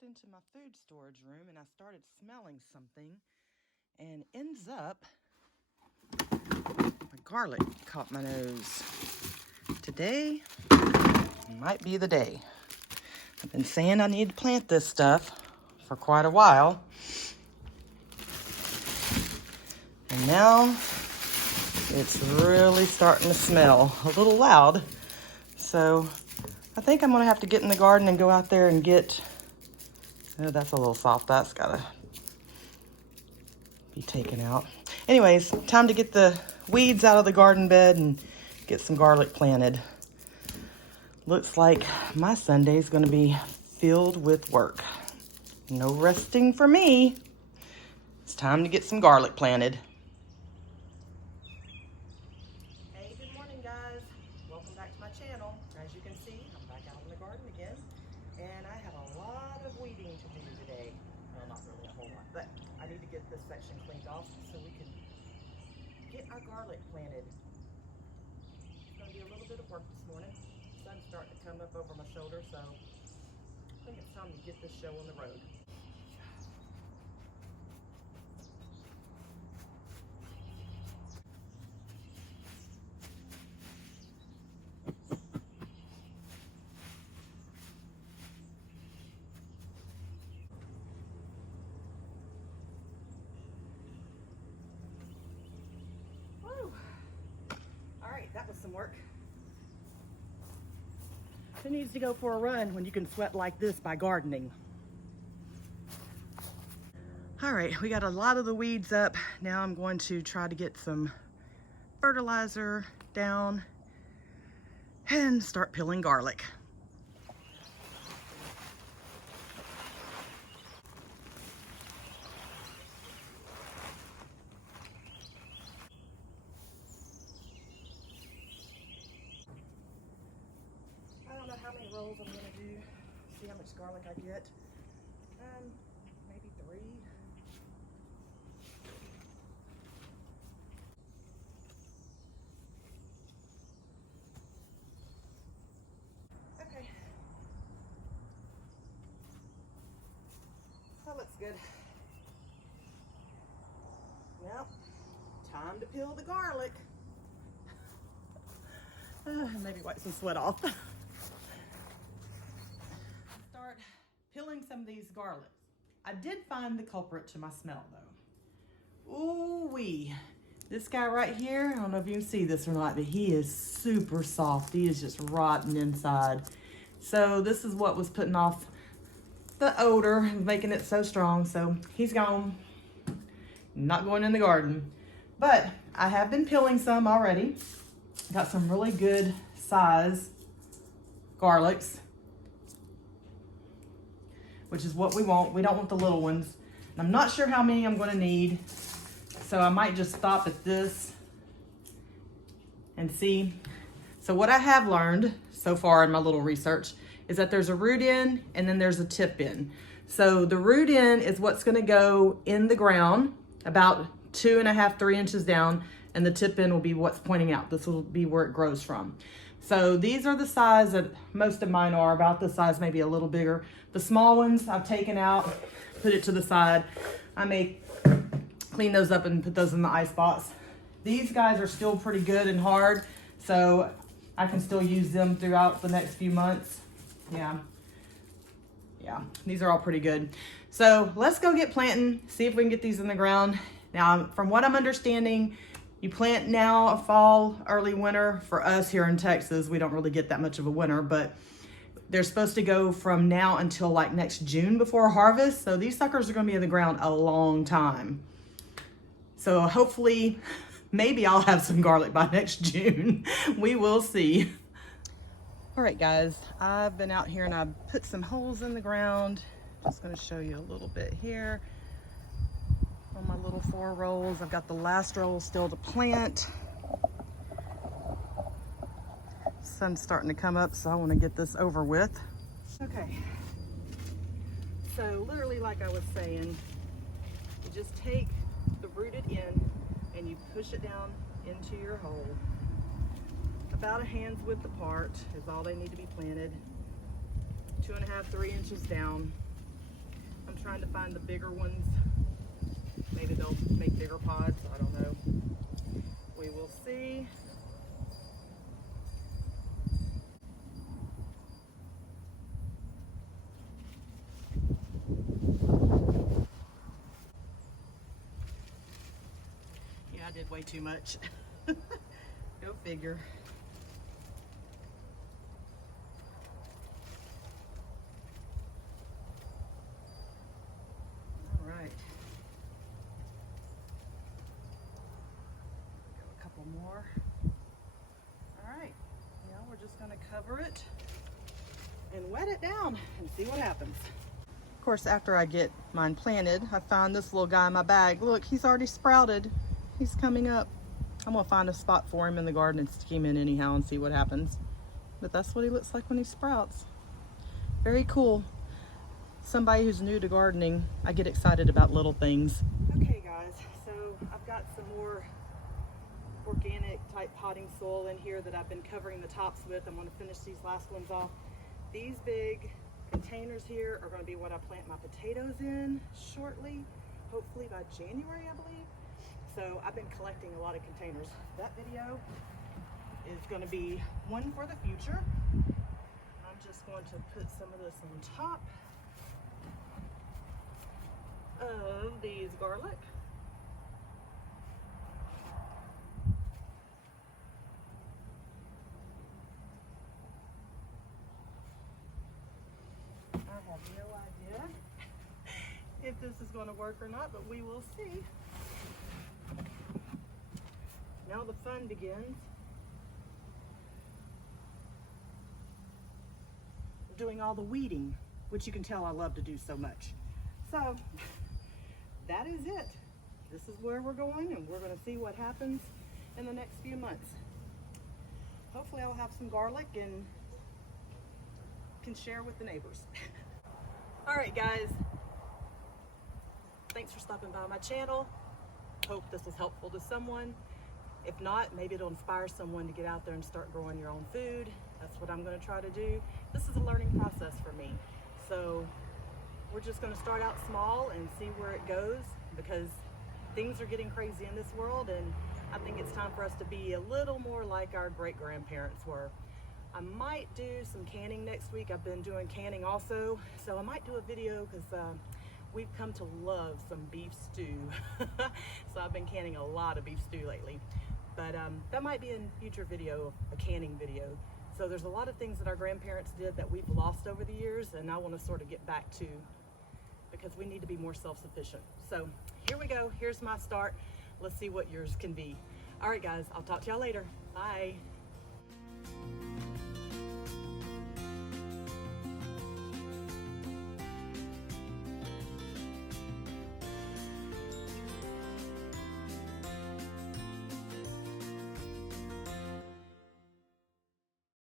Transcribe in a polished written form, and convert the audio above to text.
walked into my food storage room and I started smelling something, and ends up my garlic caught my nose. Today might be the day. I've been saying I need to plant this stuff for quite a while, and now it's really starting to smell a little loud. So I think I'm gonna have to get in the garden and go out there and get, oh, that's a little soft. That's gotta be taken out. Anyways, time to get the weeds out of the garden bed and get some garlic planted. Looks like my Sunday's gonna be filled with work. No resting for me. It's time to get some garlic planted. Hey, good morning, guys. Welcome back to my channel. As you can see, I'm back out in the garden again, and I have a lot of weeding to do today. Well, not really a whole lot, but I need to get this section cleaned off so we can get our garlic planted. It's going to be a little bit of work this morning. The sun's starting to come up over my shoulder, so I think it's time to get this show on the road. Woo! All right, that was some work. Who needs to go for a run when you can sweat like this by gardening? All right, we got a lot of the weeds up. Now I'm going to try to get some fertilizer down and start peeling garlic. I don't know how many rolls I'm gonna do. See how much garlic I get. Maybe 3. Okay. That looks good. Well, time to peel the garlic. Maybe wipe some sweat off. Start peeling some of these garlics. I did find the culprit to my smell though. Ooh-wee. This guy right here, I don't know if you can see this or not, but he is super soft. He is just rotten inside. So this is what was putting off the odor, making it so strong. So he's gone. Not going in the garden. But I have been peeling some already. Got some really good size garlics, which is what we want. We don't want the little ones. And I'm not sure how many I'm going to need, so I might just stop at this and see. So what I have learned so far in my little research is that there's a root end and then there's a tip end. So the root end is what's going to go in the ground about 2.5, 3 inches down, and the tip end will be what's pointing out. This will be where it grows from. So these are the size that most of mine are, about this size, maybe a little bigger. The small ones I've taken out, put it to the side. I may clean those up and put those in the ice box. These guys are still pretty good and hard, so I can still use them throughout the next few months. Yeah, these are all pretty good. So let's go get planting, see if we can get these in the ground. Now, from what I'm understanding, you plant now, fall, early winter. For us here in Texas, we don't really get that much of a winter, but they're supposed to go from now until like next June before harvest. So these suckers are gonna be in the ground a long time. So hopefully, maybe I'll have some garlic by next June. We will see. All right, guys, I've been out here and I've put some holes in the ground. Just gonna show you a little bit here. On my little 4 rolls, I've got the last roll still to plant. Sun's starting to come up, so I want to get this over with. Okay, so literally like I was saying, you just take the rooted end and you push it down into your hole. About a hand's width apart is all they need to be planted. 2.5, 3 inches down. I'm trying to find the bigger ones. Maybe they'll make bigger pods, I don't know. We will see. Yeah, I did way too much. Go figure. All right. Go a couple more. All right. Now we're just going to cover it and wet it down and see what happens. Of course, after I get mine planted, I found this little guy in my bag. Look, he's already sprouted. He's coming up. I'm gonna find a spot for him in the garden and stick him in anyhow and see what happens. But that's what he looks like when he sprouts. Very cool. Somebody who's new to gardening, I get excited about little things. Okay guys, so I've got some more organic type potting soil in here that I've been covering the tops with. I'm gonna finish these last ones off. These big containers here are going to be what I plant my potatoes in shortly, hopefully by January, I believe. So I've been collecting a lot of containers. That video is going to be one for the future. I'm just going to put some of this on top of these garlic. I have no idea if this is going to work or not, but we will see. Now the fun begins. Doing all the weeding, which you can tell I love to do so much. So that is it. This is where we're going, and we're going to see what happens in the next few months. Hopefully I'll have some garlic and can share with the neighbors. All right, guys. Thanks for stopping by my channel. Hope this was helpful to someone. If not, maybe it'll inspire someone to get out there and start growing your own food. That's what I'm going to try to do. This is a learning process for me. So we're just going to start out small and see where it goes, because things are getting crazy in this world, and I think it's time for us to be a little more like our great-grandparents were. I might do some canning next week. I've been doing canning also, so I might do a video because we've come to love some beef stew. So I've been canning a lot of beef stew lately. But that might be in a future video, a canning video. So there's a lot of things that our grandparents did that we've lost over the years, and I want to sort of get back to, because we need to be more self-sufficient. So here we go. Here's my start. Let's see what yours can be. All right, guys, I'll talk to y'all later. Bye.